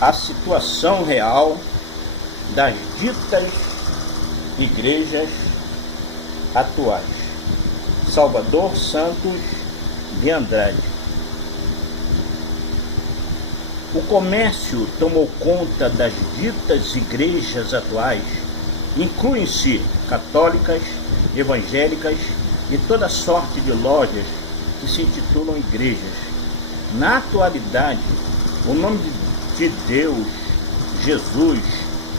a situação real das ditas igrejas atuais. Salvador Santos de Andrade. O comércio tomou conta das ditas igrejas atuais, incluem-se católicas, evangélicas e toda sorte de lojas que se intitulam igrejas. Na atualidade, o nome de Deus, Jesus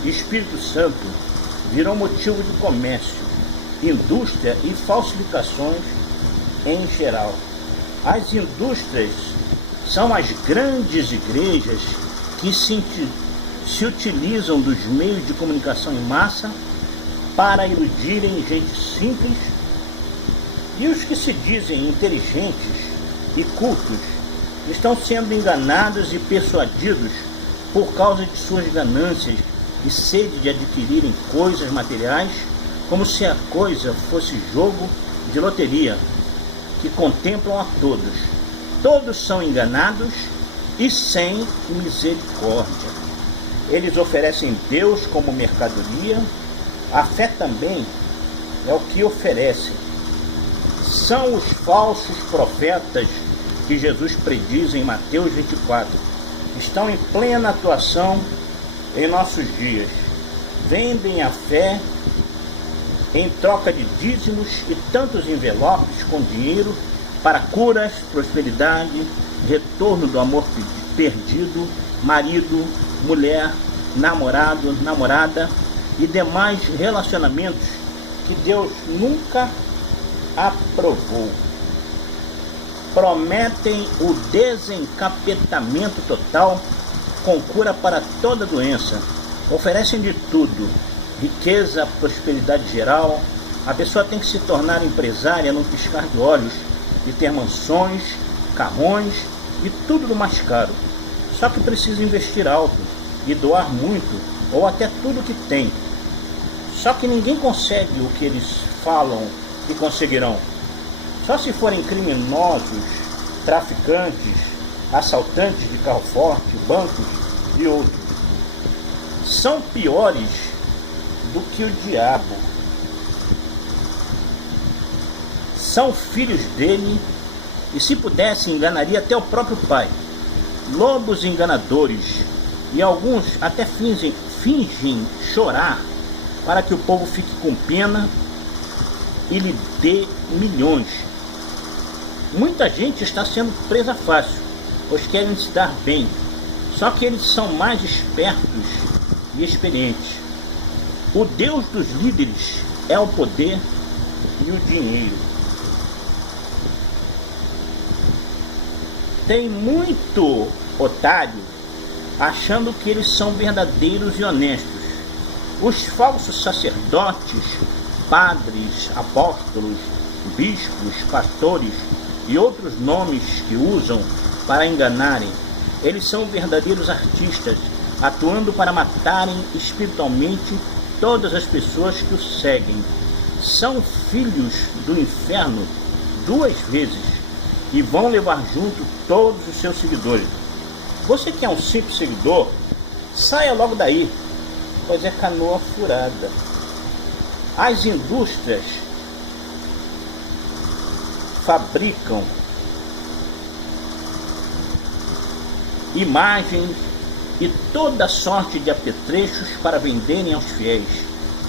e Espírito Santo virão motivo de comércio, indústria e falsificações em geral. As indústrias são as grandes igrejas que se utilizam dos meios de comunicação em massa para iludirem gente simples, e os que se dizem inteligentes e cultos estão sendo enganados e persuadidos por causa de suas ganâncias e sede de adquirirem coisas materiais, como se a coisa fosse jogo de loteria, que contemplam a todos. Todos são enganados e sem misericórdia. Eles oferecem Deus como mercadoria. A fé também é o que oferecem. São os falsos profetas que Jesus prediz em Mateus 24. Estão em plena atuação em nossos dias. Vendem a fé em troca de dízimos e tantos envelopes com dinheiro para curas, prosperidade, retorno do amor perdido, marido, mulher, namorado, namorada e demais relacionamentos que Deus nunca aprovou. Prometem o desencapetamento total com cura para toda doença. Oferecem de tudo: riqueza, prosperidade geral. A pessoa tem que se tornar empresária num piscar de olhos e ter mansões, carrões e tudo do mais caro. Só que precisa investir alto e doar muito, ou até tudo que tem. Só que ninguém consegue o que eles falam que conseguirão. Só se forem criminosos, traficantes, assaltantes de carro forte, bancos e outros. São piores do que o diabo. São filhos dele e, se pudesse, enganaria até o próprio pai. Lobos enganadores, e alguns até fingem chorar para que o povo fique com pena e lhe dê milhões. Muita gente está sendo presa fácil, pois querem se dar bem. Só que eles são mais espertos e experientes. O Deus dos líderes é o poder e o dinheiro. Tem muito otário achando que eles são verdadeiros e honestos. Os falsos sacerdotes, padres, apóstolos, bispos, pastores e outros nomes que usam para enganarem, eles são verdadeiros artistas, atuando para matarem espiritualmente todas as pessoas que o seguem. São filhos do inferno 2 vezes e vão levar junto todos os seus seguidores. Você que é um simples seguidor, saia logo daí, pois é canoa furada. As indústrias fabricam imagens e toda sorte de apetrechos para venderem aos fiéis: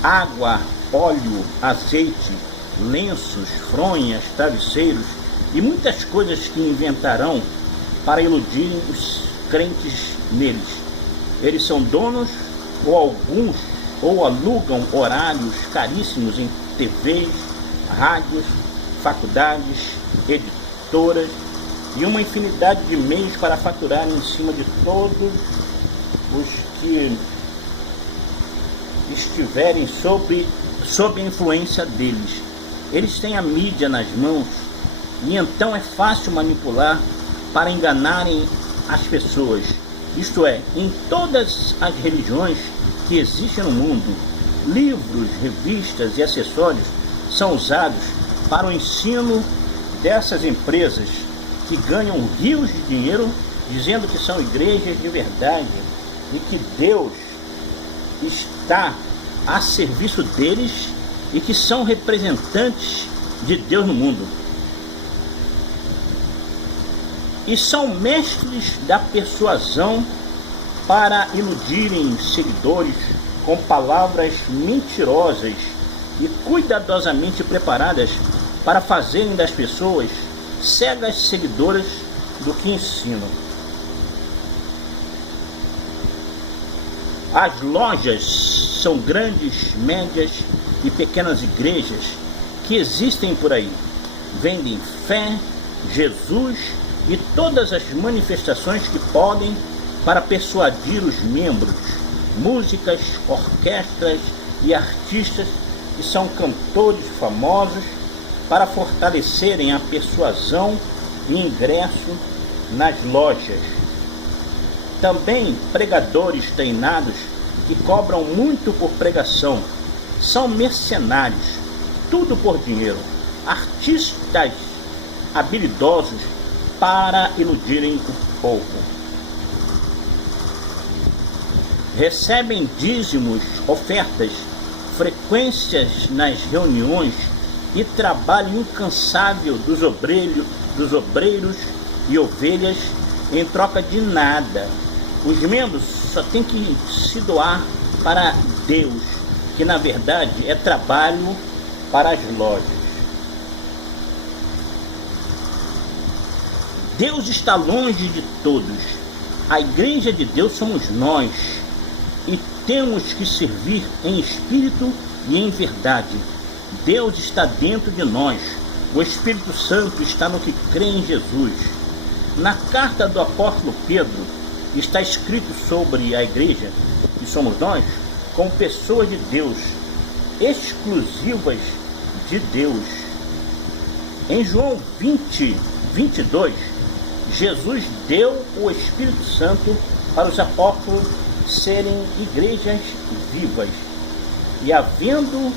água, óleo, azeite, lenços, fronhas, travesseiros e muitas coisas que inventarão para iludirem os crentes neles. Eles são donos ou alugam horários caríssimos em TVs, rádios, faculdades, editoras e uma infinidade de meios para faturar em cima de todos os que estiverem sob a influência deles. Eles têm a mídia nas mãos e então é fácil manipular para enganarem as pessoas. Isto é, em todas as religiões que existem no mundo, livros, revistas e acessórios são usados para o ensino dessas empresas que ganham rios de dinheiro dizendo que são igrejas de verdade e que Deus está a serviço deles e que são representantes de Deus no mundo. E são mestres da persuasão para iludirem seguidores com palavras mentirosas e cuidadosamente preparadas para fazerem das pessoas cegas seguidoras do que ensinam. As lojas são grandes, médias e pequenas igrejas que existem por aí. Vendem fé, Jesus e todas as manifestações que podem para persuadir os membros, músicas, orquestras e artistas que são cantores famosos para fortalecerem a persuasão e ingresso nas lojas. Também pregadores treinados que cobram muito por pregação, são mercenários, tudo por dinheiro, artistas habilidosos para iludirem o povo. Recebem dízimos, ofertas, frequências nas reuniões e trabalho incansável dos obreiros e ovelhas em troca de nada. Os membros só têm que se doar para Deus, que na verdade é trabalho para as lojas. Deus está longe de todos. A igreja de Deus somos nós e temos que servir em espírito e em verdade. Deus está dentro de nós. O Espírito Santo está no que crê em Jesus. Na carta do apóstolo Pedro está escrito sobre a igreja, que somos nós, como pessoas de Deus, exclusivas de Deus. Em João 20, 22, Jesus deu o Espírito Santo para os apóstolos serem igrejas vivas. E havendo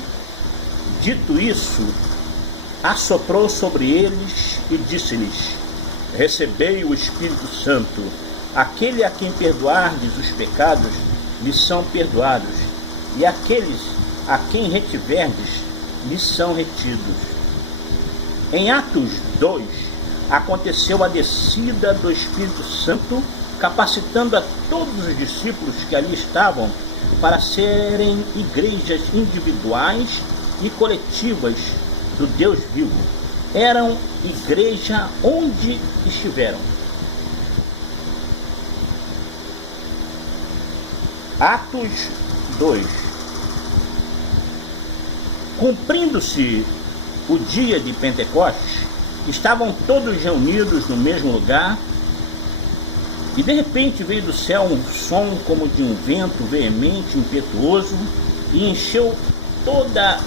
dito isso, assoprou sobre eles e disse-lhes: recebei o Espírito Santo. Aquele a quem perdoardes os pecados, lhes são perdoados, e aqueles a quem retiverdes, lhes são retidos. Em Atos 2, aconteceu a descida do Espírito Santo, capacitando a todos os discípulos que ali estavam para serem igrejas individuais e coletivas do Deus vivo. Eram igreja onde estiveram. Atos 2. Cumprindo-se o dia de Pentecostes, estavam todos reunidos no mesmo lugar, e de repente veio do céu um som como de um vento veemente, impetuoso, e encheu toda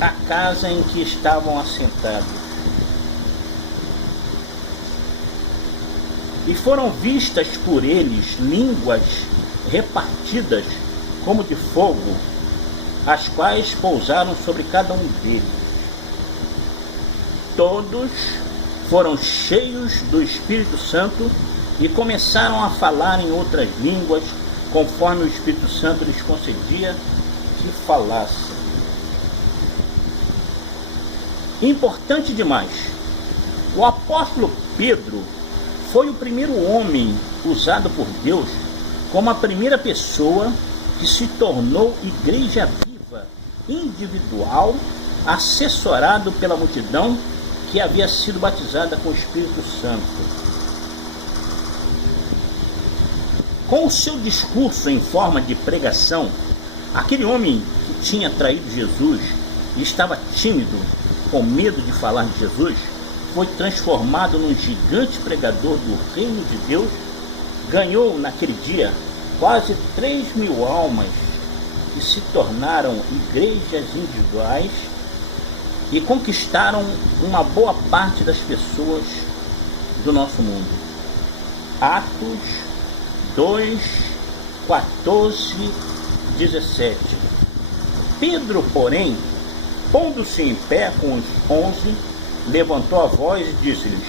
a casa em que estavam assentados. E foram vistas por eles línguas repartidas como de fogo, as quais pousaram sobre cada um deles. Todos foram cheios do Espírito Santo e começaram a falar em outras línguas, conforme o Espírito Santo lhes concedia que falassem. Importante demais, o apóstolo Pedro foi o primeiro homem usado por Deus como a primeira pessoa que se tornou igreja viva, individual, assessorado pela multidão que havia sido batizada com o Espírito Santo. Com o seu discurso em forma de pregação, aquele homem que tinha traído Jesus e estava tímido, com medo de falar de Jesus, foi transformado num gigante pregador do reino de Deus. Ganhou naquele dia quase 3.000 almas que se tornaram igrejas individuais e conquistaram uma boa parte das pessoas do nosso mundo. Atos 2, 14, 17. Pedro, porém, pondo-se em pé com os 11, levantou a voz e disse-lhes: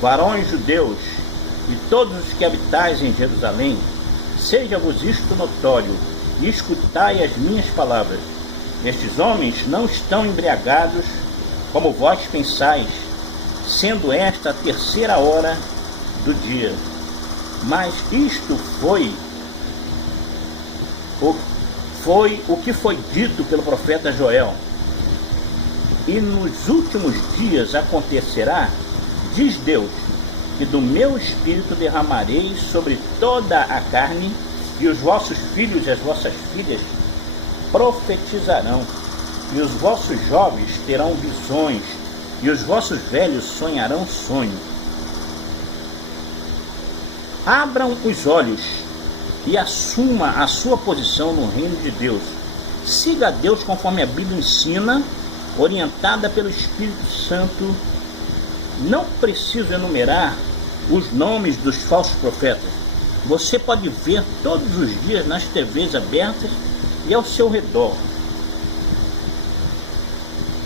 varões judeus e todos os que habitais em Jerusalém, seja-vos isto notório, e escutai as minhas palavras. Estes homens não estão embriagados, como vós pensais, sendo esta a terceira hora do dia. Mas isto foi o que foi dito pelo profeta Joel. E nos últimos dias acontecerá, diz Deus, que do meu espírito derramarei sobre toda a carne, e os vossos filhos e as vossas filhas profetizarão, e os vossos jovens terão visões, e os vossos velhos sonharão sonhos. Abram os olhos e assuma a sua posição no reino de Deus. Siga a Deus conforme a Bíblia ensina, orientada pelo Espírito Santo. Não preciso enumerar os nomes dos falsos profetas. Você pode ver todos os dias nas TVs abertas e ao seu redor.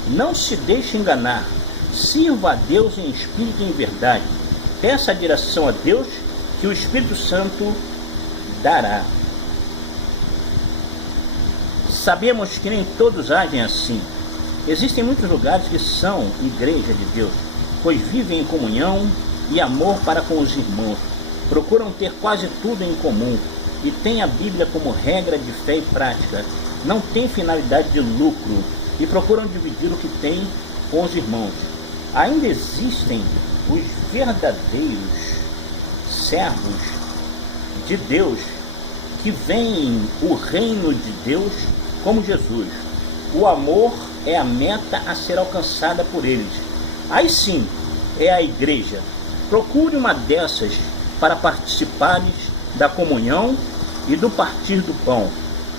Não se deixe enganar. Sirva a Deus em espírito e em verdade. Peça a direção a Deus, que o Espírito Santo dará. Sabemos que nem todos agem assim. Existem muitos lugares que são igreja de Deus, pois vivem em comunhão e amor para com os irmãos. Procuram ter quase tudo em comum e têm a Bíblia como regra de fé e prática. Não têm finalidade de lucro e procuram dividir o que têm com os irmãos. Ainda existem os verdadeiros servos de Deus que veem o reino de Deus como Jesus. O amor é a meta a ser alcançada por eles. Aí sim é a igreja. Procure uma dessas para participares da comunhão e do partir do pão.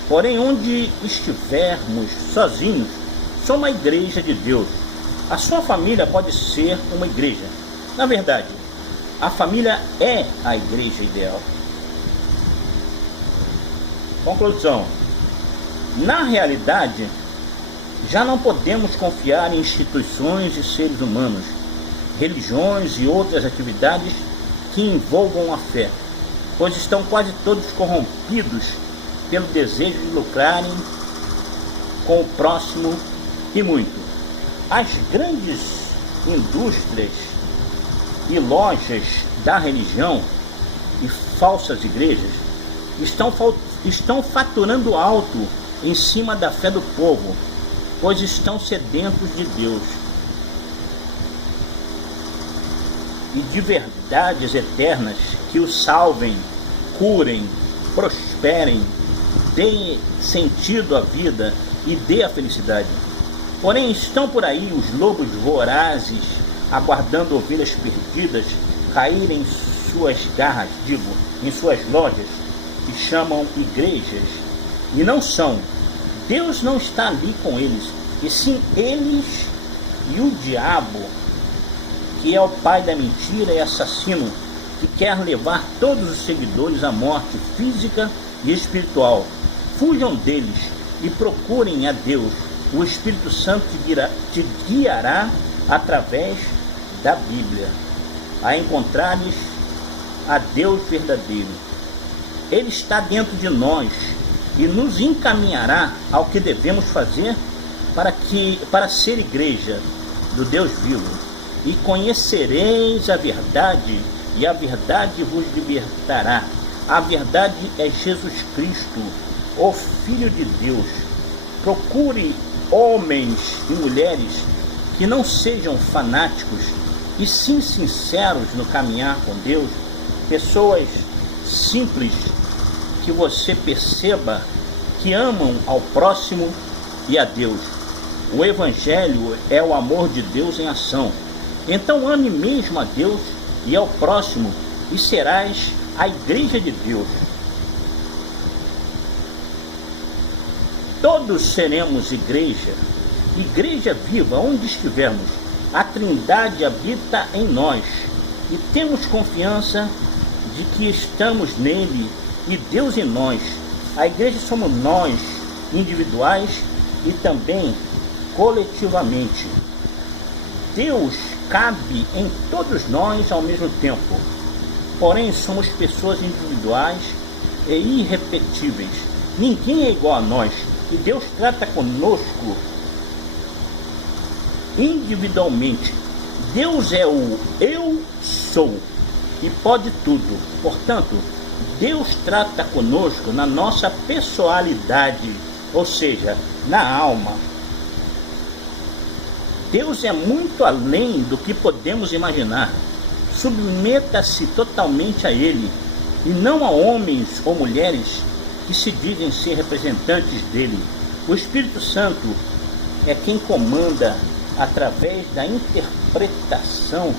Porém, onde estivermos sozinhos, somos uma igreja de Deus. A sua família pode ser uma igreja. Na verdade, a família é a igreja ideal. Conclusão. Na realidade, já não podemos confiar em instituições e seres humanos, religiões e outras atividades que envolvam a fé, pois estão quase todos corrompidos pelo desejo de lucrarem com o próximo e muito. As grandes indústrias e lojas da religião e falsas igrejas estão faturando alto em cima da fé do povo, pois estão sedentos de Deus e de verdades eternas que os salvem, curem, prosperem, deem sentido à vida e dê a felicidade. Porém, estão por aí os lobos vorazes, aguardando ovelhas perdidas caírem em suas garras, em suas lojas, que chamam igrejas, e não são. Deus não está ali com eles, e sim eles e o diabo, que é o pai da mentira e assassino, que quer levar todos os seguidores à morte física e espiritual. Fujam deles e procurem a Deus. O Espírito Santo te guiará através da Bíblia a encontrares a Deus verdadeiro. Ele está dentro de nós e nos encaminhará ao que devemos fazer para ser igreja do Deus vivo. E conhecereis a verdade, e a verdade vos libertará. A verdade é Jesus Cristo, o Filho de Deus. Procure homens e mulheres que não sejam fanáticos, e sim sinceros no caminhar com Deus. Pessoas simples que você perceba que amam ao próximo e a Deus. O Evangelho é o amor de Deus em ação. Então ame mesmo a Deus e ao próximo, e serás a igreja de Deus. Todos seremos igreja, igreja viva onde estivermos. A Trindade habita em nós e temos confiança de que estamos nele e Deus em nós. A igreja somos nós, individuais e também coletivamente. Deus cabe em todos nós ao mesmo tempo. Porém, somos pessoas individuais e irrepetíveis. Ninguém é igual a nós. E Deus trata conosco individualmente. Deus é o eu sou e pode tudo. Portanto, Deus trata conosco na nossa pessoalidade, ou seja, na alma. Deus é muito além do que podemos imaginar. Submeta-se totalmente a Ele, e não a homens ou mulheres que se dizem ser representantes dele. O Espírito Santo é quem comanda através da interpretação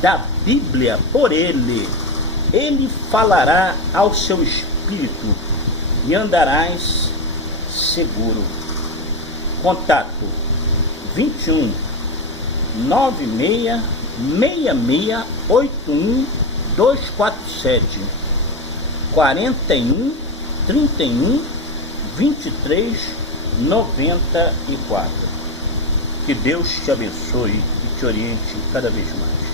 da Bíblia por Ele. Ele falará ao seu espírito e andarás seguro. Contato 21 96 66 81 247 41 31 23 94. Que Deus te abençoe e te oriente cada vez mais.